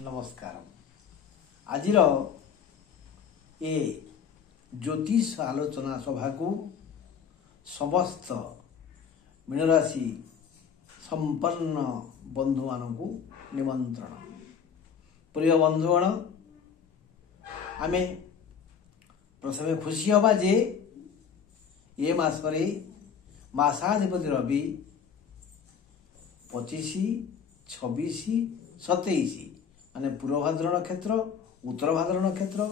नमस्कार। आजिर ए ज्योतिष आलोचना सभा को समस्त मीनराशि संपन्न बंधु मान को निमंत्रण। प्रिय बंधुगण, आम प्रथम खुशी हवा जे ये मासरे मासाधिपति रवि 25, 26, 27 माने पूर्वभाद्र नक्षत्र, उत्तर भाद्र नक्षत्र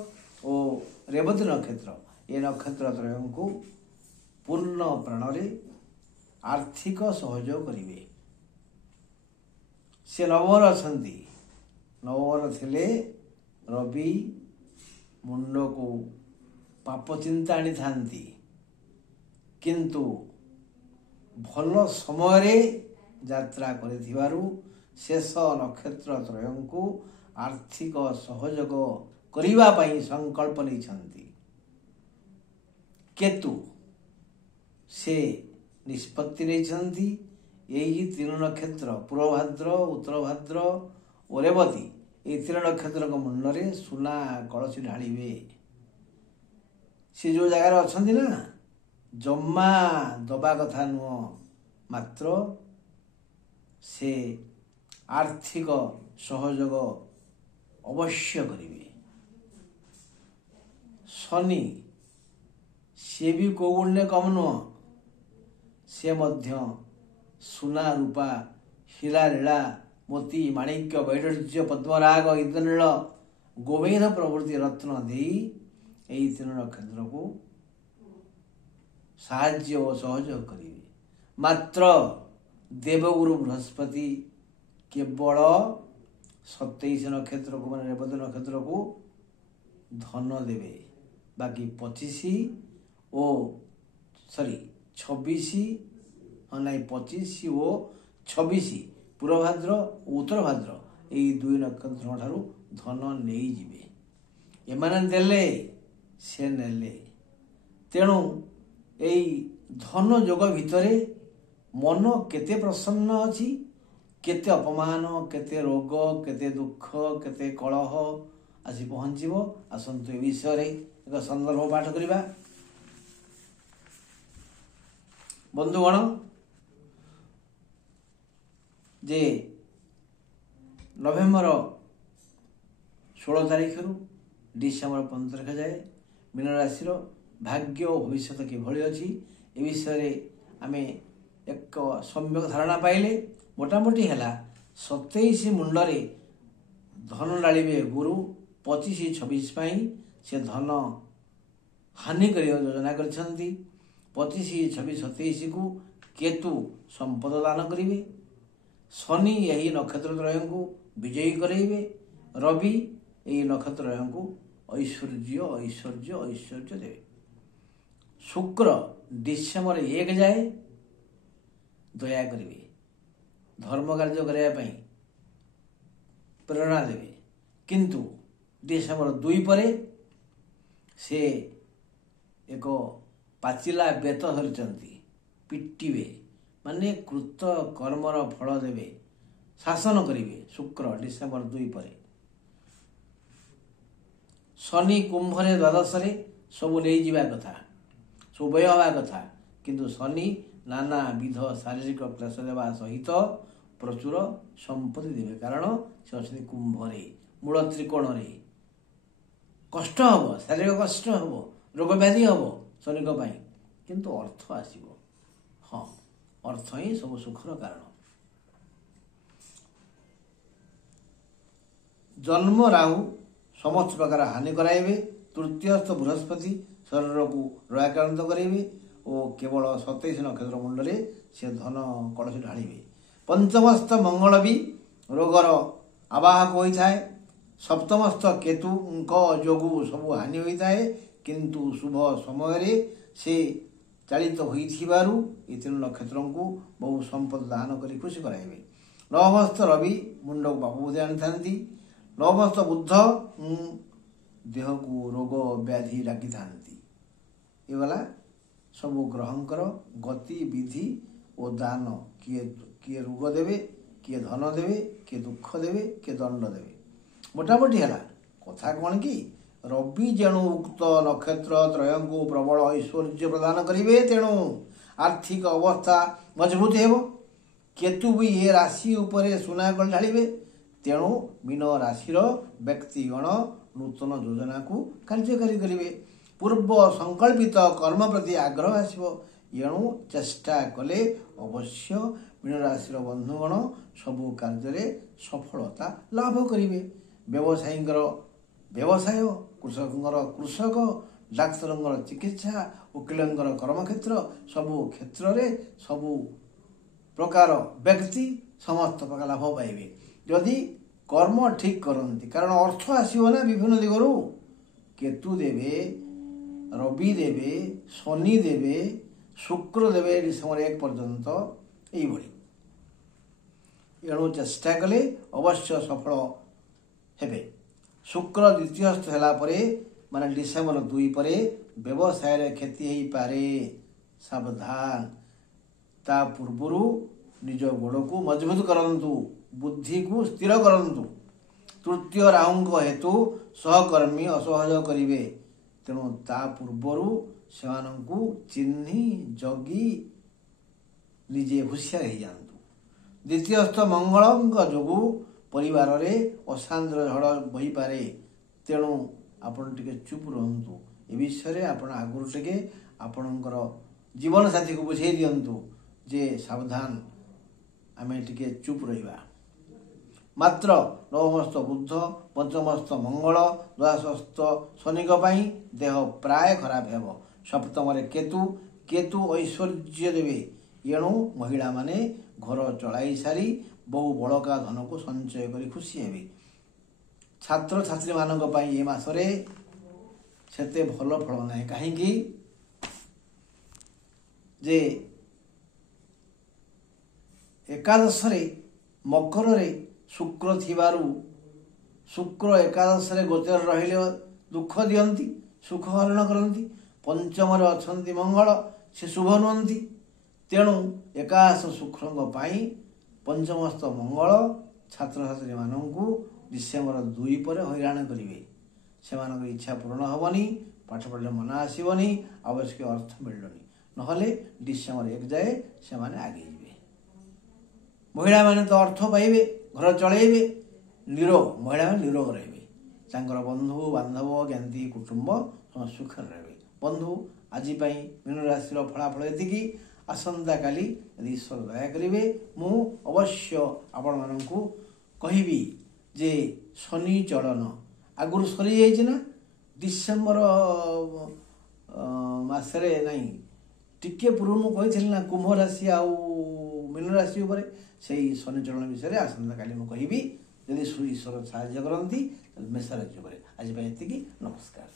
और रेवती नक्षत्र ये नक्षत्र त्रय को पूर्ण प्राण आर्थिक सहयोग करेंगे। से नववर अच्छा नववर थे रवि मुंड को पाप चिंता आनी था, किंतु भल समय यात्रा करिथिबारु शेष नक्षत्र त्रय को आर्थिक सहयोग करिबा पई संकल्प नहीं। केतु से निष्पत्ति नहीं। यही तीन नक्षत्र पूर्वभाद्र, उत्तर भाद्र और रेवती ये तीन नक्षत्र मुंडरे सुना कलसी ढालिबे। से जो जगार अच्छा ना जम्मा दबा कथा नुह, मात्र से आर्थिक सहयोग अवश्य करेंगे। शनि से भी कौगुण्य कम नुह, से मध्य सुना रूपा हीरा लीला मोती माणिक्य वैडूर्य पद्मराग इंद्रनील गोमेध प्रभृति रत्न दे यही तीन नक्षत्र को साहाय्य और सहयोग करेंगे। मात्र देवगुरु बृहस्पति केवल 27 नक्षत्र को मान रेवती नक्षत्र को धन देवे, बाकी 26 और 26 पूर्वभाद्र उत्तर भाद्र यही दुई नक्षत्र ठारू धन नहीं जिवे। एमाने देले से नेले, तेणु यही धन जोग भितरे मन केते प्रसन्न अछि, केते अपमान, केते रोग, केते दुख, केते कलह आसी पहुँचो। आसतु ए विषय एक संदर्भ पाठ करिबा। बंधुगण, जे नवेम्बर 16 तारीख रु डिसेम्बर 15 तारीख जाए मीन राशि भाग्य और भविष्य किभली अच्छी ए विषय आम एक सम्यक धारणा पाइले। मोटामोटी है 27 मुंडरे धन डालिबे गुरु, 25, 26 से धन हानि कर योजना कर 25, 26, 27 को केतु संपद दान करेंगे। शनि यही नक्षत्र त्रय को विजयी करेंगे। रवि यही नक्षत्र त्रय को ऐश्वर्य ऐश्वर्य ऐश्वर्य देवे। शुक्र डिसेम्बर 1 जाए दया करेंगे, धर्म कार्य करने प्रेरणा देवे, किंतु डिसेम्बर 2 पर से एक पाचिला बेत धरी पिटिबे, माने कृत कर्मर फल देवे, शासन करेंगे। शुक्र डिसेम्बर 2 पर शनि कुंभरे द्वादश सब नहीं जावा कथा, सब व्यय हवा कथा, किंतु शनि नाना विध शारीरिक क्लेश देवा सहित प्रचुर संपत्ति देवे। कारण से अच्छे कुंभरे मूल त्रिकोण कष्ट हम, शारीरिक कष्ट हम, रोग व्याधि हम शनि किंतु अर्थ आसो। हाँ, अर्थ ही सब सुखर कारण। जन्म राहु समस्त प्रकार हानि कराइबे। तृतीयस्थ बृहस्पति शरीर को रोगाक्रांत करेंगे और केवल 27 नक्षत्र मुंडरे से धन कलश ढालिबे। पंचमस्थ मंगल भी रोगर आवाहक होता है। सप्तमस्थ केतु जोगु सब हानि होता है, किंतु शुभ समय से चालित होइथिबारु ये तीन नक्षत्र को बहु संपद दान करी खुशी कराइबे। नवमस्थ रवि मुंड को बापू बुद्धि आनी था। नवमस्थ बुद्ध देह को रोग व्याधि डाकी था। ये वाला सब ग्रहंकर गति विधि और दान किए रोग देवे, किए धन देवे, किए दुख देवे, किए दंड देवे। ମୋଟାମୋଟି ହେଲା କଥା କ'ଣ କି ରବି ଯେଣୁ ଉକ୍ତ ନକ୍ଷତ୍ର ତ୍ରୟଙ୍କୁ ପ୍ରବଳ ଐଶ୍ୱର୍ଯ୍ୟ ପ୍ରଦାନ କରିବେ, ତେଣୁ ଆର୍ଥିକ ଅବସ୍ଥା ମଜବୁତ ହେବ। କେତୁ ବି ଏ ରାଶି ଉପରେ ସୁନାଗଳ ଢାଳିବେ, ତେଣୁ ମୀନ ରାଶିର ବ୍ୟକ୍ତିଗଣ ନୂତନ ଯୋଜନାକୁ କାର୍ଯ୍ୟକାରୀ କରିବେ। ପୂର୍ବ ସଂକଳ୍ପିତ କର୍ମ ପ୍ରତି ଆଗ୍ରହ ଆସିବ, ଏଣୁ ଚେଷ୍ଟା କଲେ ଅବଶ୍ୟ ମୀନ ରାଶିର ବନ୍ଧୁଗଣ ସବୁ କାର୍ଯ୍ୟରେ ସଫଳତା ଲାଭ କରିବେ। ବ୍ୟବସାୟୀଙ୍କର ବ୍ୟବସାୟ, କୃଷକଙ୍କର କୃଷକ, ଡାକ୍ତରଙ୍କର ଚିକିତ୍ସା, ଓକିଲଙ୍କର କର୍ମକ୍ଷେତ୍ର, ସବୁ କ୍ଷେତ୍ରରେ ସବୁ ପ୍ରକାର ବ୍ୟକ୍ତି ସମସ୍ତ ପ୍ରକାର ଲାଭ ପାଇବେ ଯଦି କର୍ମ ଠିକ୍ କରନ୍ତି। କାରଣ ଅର୍ଥ ଆସିବ ନା ବିଭିନ୍ନ ଦିଗରୁ। କେତୁ ଦେବେ, ରବି ଦେବେ, ଶନି ଦେବେ, ଶୁକ୍ର ଦେବେ ଡିସେମ୍ବର 1 ପର୍ଯ୍ୟନ୍ତ, ଏଇଭଳି। ଏଣୁ ଚେଷ୍ଟା କଲେ ଅବଶ୍ୟ ସଫଳ ହେବେ। ଶୁକ୍ର ଦ୍ୱିତୀୟସ୍ଥ ହେଲା ପରେ ମାନେ ଡିସେମ୍ବର 2 ପରେ ବ୍ୟବସାୟରେ କ୍ଷତି ହେଇପାରେ, ସାବଧାନ। ତା ପୂର୍ବରୁ ନିଜ ଗୋଡ଼କୁ ମଜବୁତ କରନ୍ତୁ, ବୁଦ୍ଧିକୁ ସ୍ଥିର କରନ୍ତୁ। ତୃତୀୟ ରାହୁଙ୍କ ହେତୁ ସହକର୍ମୀ ଅସହଯୋଗ କରିବେ, ତେଣୁ ତା ପୂର୍ବରୁ ସେମାନଙ୍କୁ ଚିହ୍ନି ଜଗି ନିଜେ ହୁସିଆର ହେଇଯାଆନ୍ତୁ। ଦ୍ୱିତୀୟସ୍ଥ ମଙ୍ଗଳଙ୍କ ଯୋଗୁଁ ପରିବାରରେ ଅଶାନ୍ତିର ଝଡ଼ ବହିପାରେ, ତେଣୁ ଆପଣ ଟିକେ ଚୁପ୍ ରୁହନ୍ତୁ। ଏ ବିଷୟରେ ଆପଣ ଆଗରୁ ଟିକେ ଆପଣଙ୍କର ଜୀବନସାଥୀକୁ ବୁଝେଇ ଦିଅନ୍ତୁ ଯେ ସାବଧାନ, ଆମେ ଟିକେ ଚୁପ୍ ରହିବା। ମାତ୍ର ନବମସ୍ଥ ବୁଧ, ପଞ୍ଚମସ୍ଥ ମଙ୍ଗଳ, ଦ୍ୱାଦଶସ୍ଥ ଶନିଙ୍କ ପାଇଁ ଦେହ ପ୍ରାୟ ଖରାପ ହେବ। ସପ୍ତମରେ କେତୁ ଐଶ୍ୱର୍ଯ୍ୟ ଦେବେ, ଏଣୁ ମହିଳାମାନେ ଘର ଚଳାଇ ସାରି ବହୁ ବଳକା ଧନକୁ ସଞ୍ଚୟ କରି ଖୁସି ହେବେ। ଛାତ୍ରଛାତ୍ରୀମାନଙ୍କ ପାଇଁ ଏ ମାସରେ ସେତେ ଭଲ ଫଳ ନାହିଁ। କାହିଁକି ଯେ ଏକାଦଶରେ ମକରରେ ଶୁକ୍ର ଥିବାରୁ, ଶୁକ୍ର ଏକାଦଶରେ ଗୋଚର ରହିଲେ ଦୁଃଖ ଦିଅନ୍ତି, ସୁଖ ହରଣ କରନ୍ତି। ପଞ୍ଚମରେ ଅଛନ୍ତି ମଙ୍ଗଳ, ସେ ଶୁଭ ନୁହନ୍ତି। ତେଣୁ ଏକାଦଶ ଶୁକ୍ରଙ୍କ ପାଇଁ ପଞ୍ଚମସ୍ଥ ମଙ୍ଗଳ ଛାତ୍ରଛାତ୍ରୀମାନଙ୍କୁ ଡିସେମ୍ବର 2 ପରେ ହଇରାଣ କରିବେ। ସେମାନଙ୍କ ଇଚ୍ଛା ପୂରଣ ହେବନି, ପାଠ ପଢ଼ିଲେ ମନ ଆସିବନି, ଆବଶ୍ୟକ ଅର୍ଥ ମିଳିବନି। ନହେଲେ ଡିସେମ୍ବର 1 ଯାଏ ସେମାନେ ଆଗେଇ ଯିବେ। ମହିଳାମାନେ ତ ଅର୍ଥ ପାଇବେ, ଘର ଚଳେଇବେ, ମହିଳାମାନେ ନିରୋଗ ରହିବେ। ତାଙ୍କର ବନ୍ଧୁ ବାନ୍ଧବ ଜ୍ଞାତି କୁଟୁମ୍ବ ସମସ୍ତେ ସୁଖରେ ରହିବେ। ବନ୍ଧୁ, ଆଜି ପାଇଁ ମୀନ ରାଶିର ଫଳାଫଳ ଏତିକି। ଆସନ୍ତାକାଲି ଯଦି ଈଶ୍ୱର ଦୟା କରିବେ ମୁଁ ଅବଶ୍ୟ ଆପଣମାନଙ୍କୁ କହିବି ଯେ ଶନି ଚଳନ ଆଗରୁ ସରିଯାଇଛି ନା, ଡିସେମ୍ବର ମାସରେ ନାହିଁ, ଟିକେ ପୂର୍ବରୁ ମୁଁ କହିଥିଲି ନା କୁମ୍ଭ ରାଶି ଆଉ ମୀନ ରାଶି ଉପରେ। ସେଇ ଶନି ଚଳନ ବିଷୟରେ ଆସନ୍ତାକାଲି ମୁଁ କହିବି, ଯଦି ଈଶ୍ୱର ସାହାଯ୍ୟ କରନ୍ତି ତାହେଲେ ମେଷ ରାଶି ଉପରେ। ଆଜି ପାଇଁ ଏତିକି, ନମସ୍କାର।